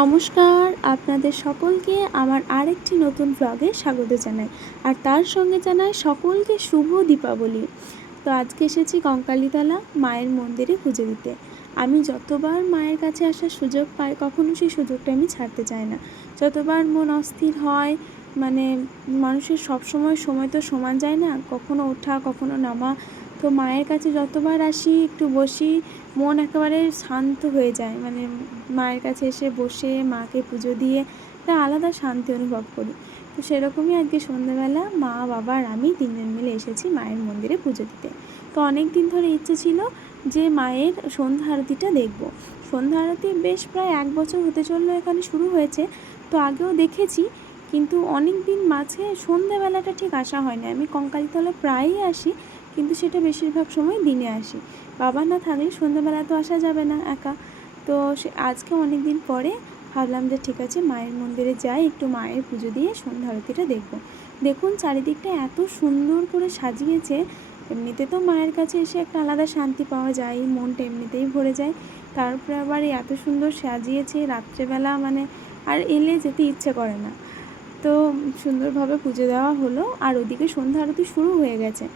নমস্কার, আপনাদের সকলকে আমার আরেকটি নতুন ব্লগে স্বাগত জানাই। আর তার সঙ্গে জানাই সকলকে শুভ দীপাবলি। তো আজকে এসেছি কঙ্কালীতলা মায়ের মন্দিরে পুজো দিতে। আমি যতবার মায়ের কাছে আসার সুযোগ পাই, কখনো সেই সুযোগটা আমি ছাড়তে চাই না। যতবার মন অস্থির হয়, মানে মানুষের সময় তো সমান যায় না, কখনো ওঠা কখনো নামা। তো মায়ের কাছে যতবার আসি, একটু বসি, মন একেবারে শান্ত হয়ে যায়। মানে মায়ের কাছে এসে বসে মাকে পুজো দিয়ে একটা আলাদা শান্তি অনুভব করি। তো সেরকমই আজকে সন্ধ্যেবেলা মা, বাবা আর আমি তিনজন মিলে এসেছি মায়ের মন্দিরে পুজো দিতে। তো অনেক দিন ধরে ইচ্ছে ছিল যে মায়ের সন্ধ্যা আরতিটা দেখব। সন্ধ্যা আরতি বেশ প্রায় 1 বছর হতে চললো এখানে শুরু হয়েছে। তো আগেও দেখেছি, কিন্তু অনেক দিন মাঝে সন্ধ্যেবেলাটা ঠিক আসা হয় না। আমি কঙ্কালীতলা প্রায়ই আসি, কিন্তু সেটা বেশিরভাগ সময় দিনে আসি। বাবা না থাকলে সন্ধ্যাবেলা তো আসা যাবে না একা। তো আজকে অনেক দিন পরে ভাবলাম যে ঠিক আছে মায়ের মন্দিরে যাই, একটু মায়ের পুজো দিয়ে সন্ধ্যা আরতিটা দেখব। দেখুন চারিদিকটা এত সুন্দর করে সাজিয়েছে। এমনিতে তো মায়ের কাছে এসে একটা আলাদা শান্তি পাওয়া যায়, মনটা এমনিতেই ভরে যায়। তারপরে আবার এত সুন্দর সাজিয়েছে রাত্রেবেলা, মানে আর এলে যেতে ইচ্ছে করে না। তো সুন্দরভাবে পুজো দেওয়া হলো, আর ওদিকে সন্ধ্যা আরতি শুরু হয়ে গেছে।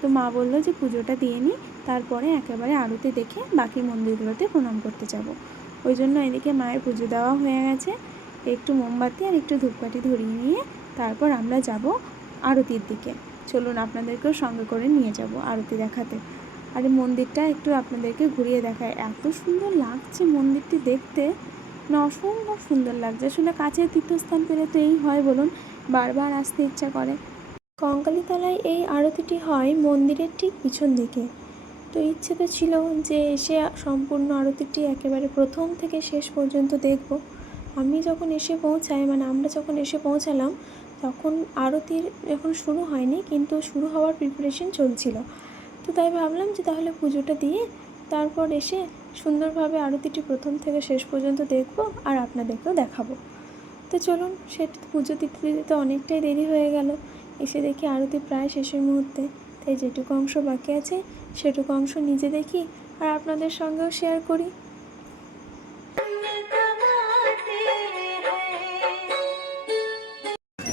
তো মা বললো যে পুজোটা দিয়ে নিই, তারপরে একেবারে আরতি দেখে বাকি মন্দিরগুলোতে প্রণাম করতে যাব। ওই জন্য এদিকে মায়ের পুজো দেওয়া হয়ে গেছে। একটু মোমবাতি আর একটু ধূপকাঠি ধরিয়ে নিয়ে তারপর আমরা যাব আরতির দিকে। চলুন আপনাদেরকেও সঙ্গে করে নিয়ে যাব আরতি দেখাতে। আর এই মন্দিরটা একটু আপনাদেরকে ঘুরিয়ে দেখায়। এত সুন্দর লাগছে মন্দিরটি দেখতে, না অসম্ভব সুন্দর লাগছে। আসলে কাছের তীর্থস্থান পেলে তো এই হয় বলুন, বারবার আসতে ইচ্ছা করে। কঙ্কালীতলায় এই আরতিটি হয় মন্দিরের ঠিক পিছন দিকে। তো ইচ্ছে তো ছিল যে এসে সম্পূর্ণ আরতিটি একেবারে প্রথম থেকে শেষ পর্যন্ত দেখব। আমি যখন এসে পৌঁছাই, মানে আমরা যখন এসে পৌঁছালাম, তখন আরতির এখন শুরু হয়নি, কিন্তু শুরু হওয়ার প্রিপারেশন চলছিল। তো তাই ভাবলাম যে তাহলে পুজোটা দিয়ে তারপর এসে সুন্দরভাবে আরতিটি প্রথম থেকে শেষ পর্যন্ত দেখব আর আপনাদেরকেও দেখাবো। তো চলুন, সেটা পুজো দিতে দিতে তো অনেকটাই দেরি হয়ে গেল। এসে দেখি আরতি প্রায় শেষের মুহূর্তে। তাই যেটুকু অংশ বাকি আছে সেটুকু অংশ নিজে দেখি আর আপনাদের সঙ্গেও শেয়ার করি।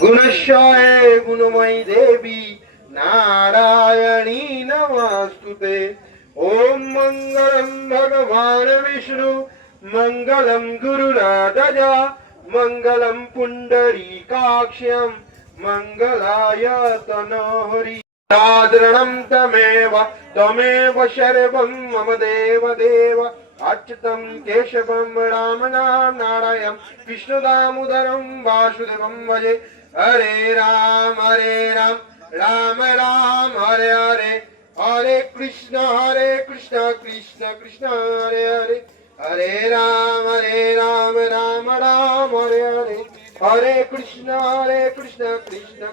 गुणशये गुणमयी देवी नारायणी नमस्तुते। ओम मंगलम भगवान विष्णु मंगलम गुरुराधजा मंगलम पुंडरीकाक्ष्यम मंगलाय तनोहरि सादरणं तमेव तमेव शर्वं मम देव देव अच्युतं केशवं राम नाम नारायण कृष्ण दामोदरं वासुदेवं भजे। हरे राम राम राम हरे हरे हरे कृष्ण कृष्ण कृष्ण हरे हरे हरे राम राम राम हरे हरे हरे कृष्ण कृष्ण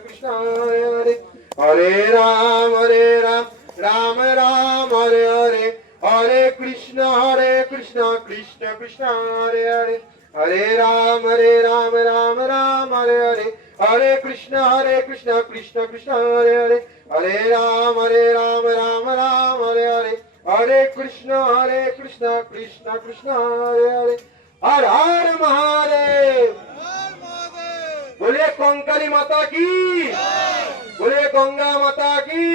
कृष्ण हरे हरे हरे राम राम राम हरे हरे हरे कृष्ण कृष्ण कृष्ण हरे हरे हरे राम राम राम हरे हरे हरे कृष्ण कृष्ण कृष्ण हरे हरे हरे राम राम राम हरे हरे हरे कृष्ण कृष्ण कृष्ण हरे हरे हर हर महादेव। बोलिए कंकाली माता की, बोले गंगा माता की,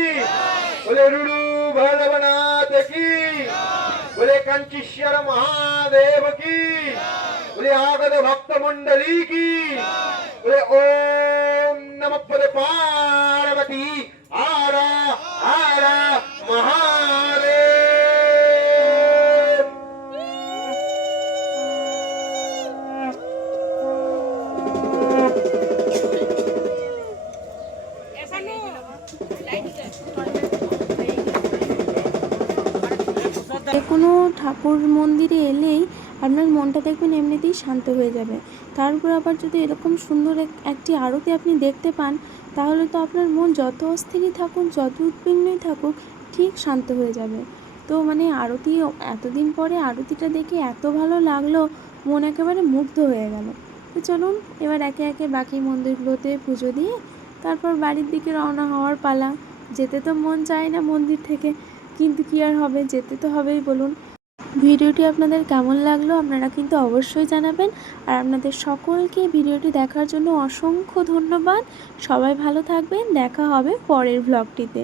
बोले रुडू भैरवनाथ की, बोले कंचीश्वर महादेव की, बोले आगत भक्त मंडली की, बोले ओम नमः पार्वती आरा आरा महादेव। যে কোনো ঠাকুর মন্দিরে এলেই আপনার মনটা দেখবেন এমনিতেই শান্ত হয়ে যাবে। তারপর আবার যদি এরকম সুন্দর একটি আরতি আপনি দেখতে পান, তাহলে তো আপনার মন যত অস্থিরই থাকুক, যত উদ্বিগ্নই থাকুক, ঠিক শান্ত হয়ে যাবে। তো মানে আরতি, এতদিন পরে আরতিটা দেখে এত ভালো লাগলো, মন একেবারে মুগ্ধ হয়ে গেল। তো চলুন এবার একে একে বাকি মন্দিরগুলোতে পুজো দিয়ে তারপর বাড়ির দিকে রওনা হওয়ার পালা। যেতে তো মন চায় না মন্দির থেকে, কিন্তু কী আর হবে, যেতে তো হবেই বলুন। ভিডিওটি আপনাদের কেমন লাগলো আপনারা কিন্তু অবশ্যই জানাবেন। আর আপনাদের সকলকে ভিডিওটি দেখার জন্য অসংখ্য ধন্যবাদ। সবাই ভালো থাকবেন, দেখা হবে পরের ব্লগটিতে।